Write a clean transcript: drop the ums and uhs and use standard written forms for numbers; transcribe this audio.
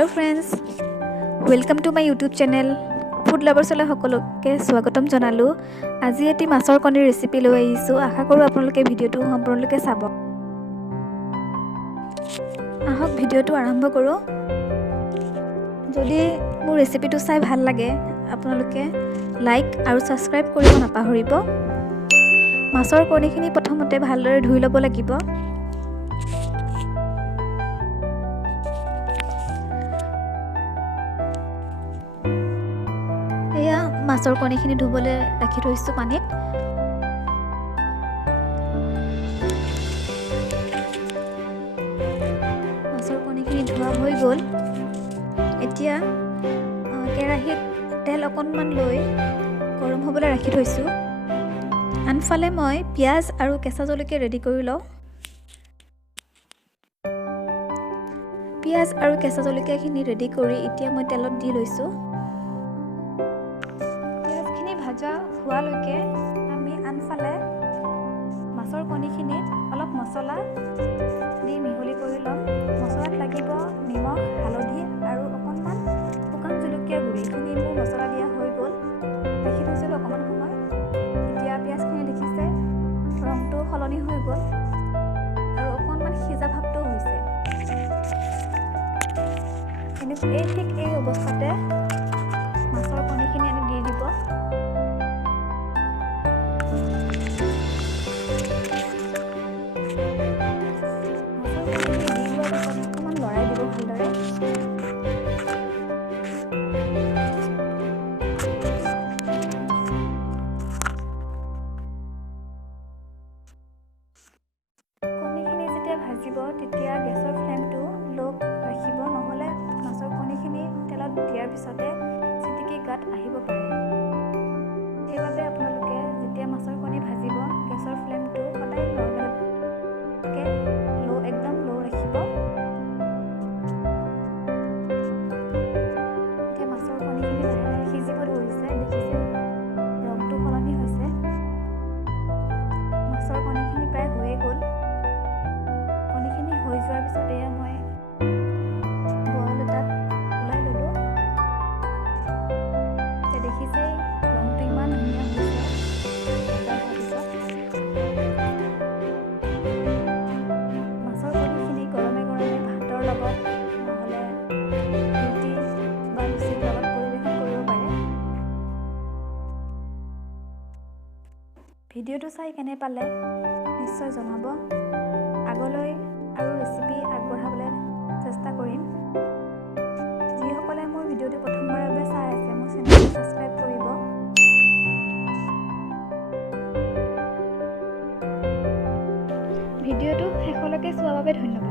Hello friends, welcome to my YouTube channel food लवर्सলৈ সকলোকে স্বাগতম জনালো। আজি এটি মাছৰ কণীৰ ৰেচিপি লৈ আহিছো। আশা কৰো আপোনালোকে ভিডিওটো সম্পূৰ্ণলৈকে চাব। আহক ভিডিওটো আৰম্ভ কৰো। যদি মোৰ ৰেচিপিটো চাই ভাল লাগে আপোনালোকে লাইক আৰু সাবস্ক্ৰাইব কৰিব নাপাহৰিব। মাছৰ কণীখিনি প্ৰথমতে ভালদৰে ধুই ল'ব লাগিব। মাছৰ কণীখিনি ধুবলৈ ৰাখি থৈছো পানীত। মাছৰ কণীখিনি ধোৱা হৈ গ'ল। এতিয়া কেৰাহীত তেল অকণমান লৈ গৰম হ'বলৈ ৰাখি থৈছো। আনফালে মই পিঁয়াজ আৰু কেঁচা জলকীয়া ৰেডি কৰি লওঁ। পিঁয়াজ আৰু কেঁচা জলকীয়াখিনি ৰেডি কৰি এতিয়া মই তেলত দি লৈছো। ভাজা হোৱালৈকে আমি আনফালে মাছৰ কণীখিনিত অলপ মছলা দি মিহলি কৰি ল'ম। মছলাত লাগিব নিমখ, হালধি আৰু অকণমান শুকান জলকীয়া গুড়ি। এইখিনি মোৰ মছলা দিয়া হৈ গ'ল, ৰাখি থৈছিলোঁ অকণমান সময়। এতিয়া পিঁয়াজখিনি দেখিছে ৰংটো সলনি হৈ গ'ল আৰু অকণমান সিজা ভাৱটো হৈছে। এই অৱস্থাতে মাছৰ কণীখিনি আনি দি দিব। কণীখিনি যেতিয়া ভাজিব তেতিয়া গেছৰ ফ্লেমটো ল' ৰাখিব, নহ'লে মাছৰ কণীখিনি তেলত দিয়াৰ পিছতে চিটিকি গাত আহিব পাৰে। সেইবাবে আপোনালোকে যেতিয়া মাছৰ কণী ভাজিব গেছৰ ফ্লেমটো সদায় নৰ্মেলকৈ একদম ল' ৰাখিব। এতিয়া মাছৰ কণীখিনি লাহে লাহে সিজিব ধৰিছে, দেখিছে ৰংটো সলনি হৈছে। মাছৰ কণীখিনি প্ৰায় হৈয়ে গ'ল। কণীখিনি হৈ যোৱাৰ পিছত এয়া মই বইল এটাত ওলাই ল'লোঁ। এতিয়া দেখিছে ৰংটো ইমান ধুনীয়া হৈছে। মাছৰ কণীখিনি গৰমে গৰমে ভাতৰ লগত নহ'লে ৰুটি বা লুচিৰ লগত পৰিৱেশন কৰিব পাৰে। ভিডিঅ'টো চাই কেনে পালে নিশ্চয় জনাব। আগলৈ আৰু ৰেচিপি আগবঢ়াবলৈ চেষ্টা কৰিম। যিসকলে মোৰ ভিডিঅ'টো প্ৰথমবাৰৰ বাবে চাই আছে মোৰ চেনেলটো ছাবস্ক্ৰাইব কৰিব। ভিডিঅ'টো শেষলৈকে চোৱাৰ বাবে ধন্যবাদ।